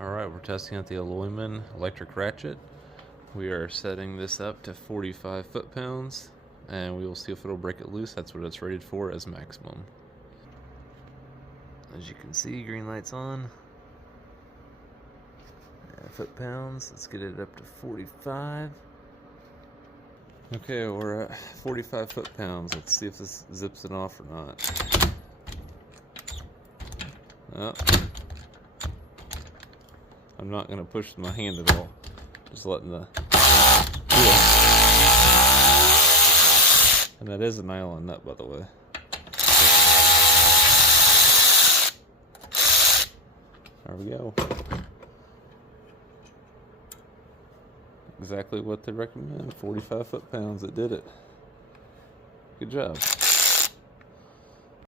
Alright, we're testing out the Alloyman electric ratchet. We are setting this up to 45 foot-pounds, and we will see if it'll break it loose. That's what it's rated for as maximum. As you can see, green light's on. Foot-pounds, let's get it up to 45. Okay, we're at 45 foot-pounds. Let's see if this zips it off or not. Oh. I'm not going to push my hand at all. Just letting the... And that is a nylon nut, by the way. There we go. Exactly what they recommend. 45 foot-pounds. It did it. Good job.